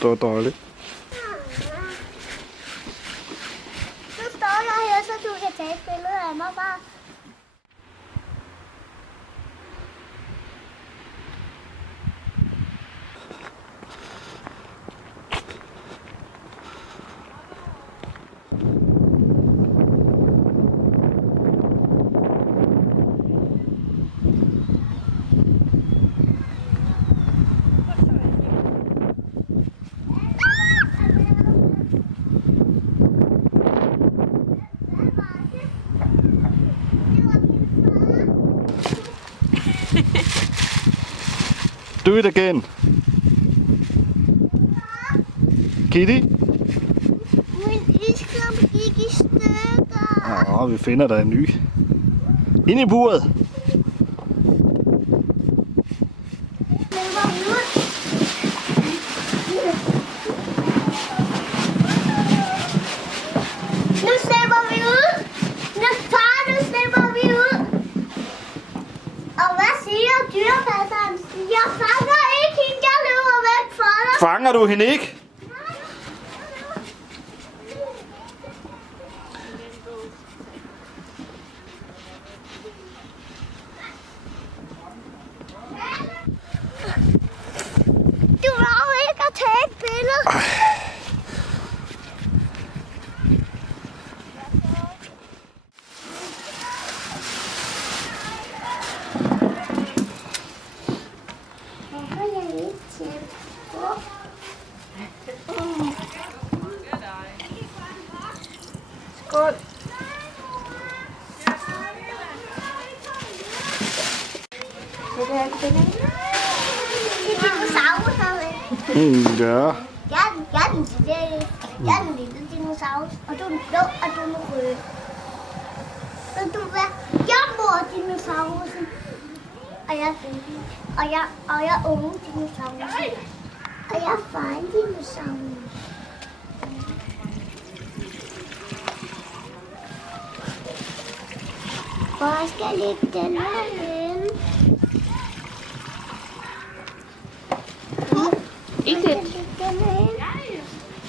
Det var dårligt. Nu står jeg her, så du kan tage et billede af mig bare. Do it again. Kitty? Min iskram gik i stykker. Ja, vi finder der en ny. Ind i buret. Nu slipper vi ud. Nu slipper vi ud. Og hvad siger dyrepasseren? Jeg fanger ikke hende, jeg løber væk fra dig. Fanger du hende ikke? Du var jo ikke at tage et billede. Hvorfor er jeg ikke tæt på? Skål. Vil du have et billede? Det er dinosaurus, Ja. Jeg er den lille dinosaurus, og du er den blå, og du er den røde. Så du er, jeg er mor dinosaurusen, og jeg er baby, og jeg er unge dinosaurusen, og jeg er far dinosaurus. Hvor skal jeg lægge den her hen? Eat Skal jeg it. lægge den her hen?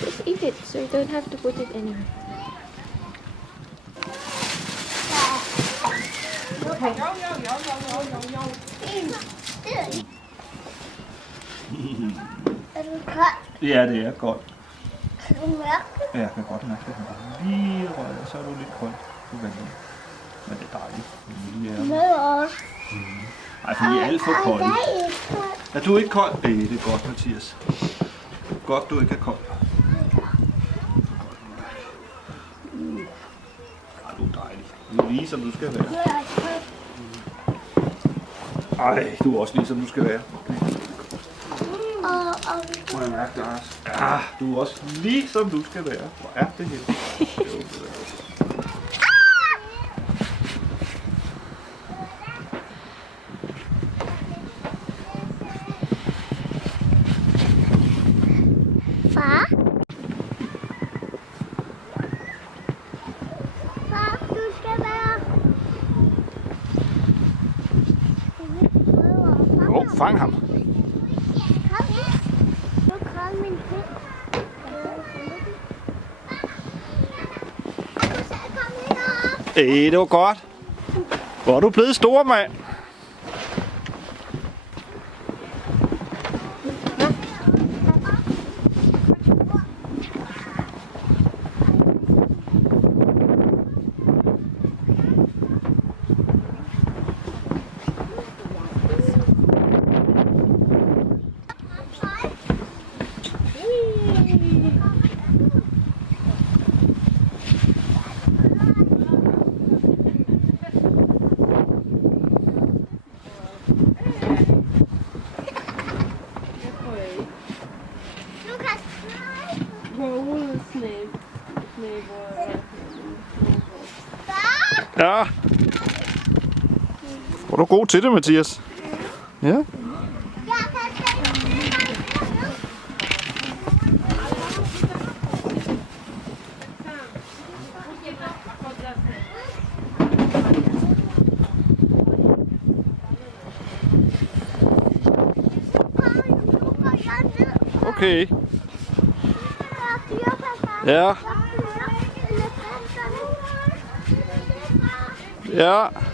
Just eat it, so you don't have to put it anywhere. Okay. Er du kold? Ja, det er godt. Er du mørk? Ja, jeg kan godt mærke det. Lige røget, så er du lidt kold. Du venter. Men det er dejligt. Med os. Ej, for I er alt for kolde. Jeg er ikke kold. Er du ikke kold? Nej, det er godt, Mathias. Godt, du ikke er kold. Ej, du er dejlig. Du er lige, som du skal være. Nu er jeg kold. Ej, du er også lige, som du skal være. Og Må jeg mærke det, Anders? Ja, du er også lige, som du skal være. Hvor er det her? far? Far, du skal være... Jo, fang ham. Kom her. Nu kom min pind. Kom herop. Det var godt. Hvor er du blevet stor, mand? Lukas. Ja. Prøv du er god til det, Mathias. Ja. Jeg kan se. Okay. Ja. Ja.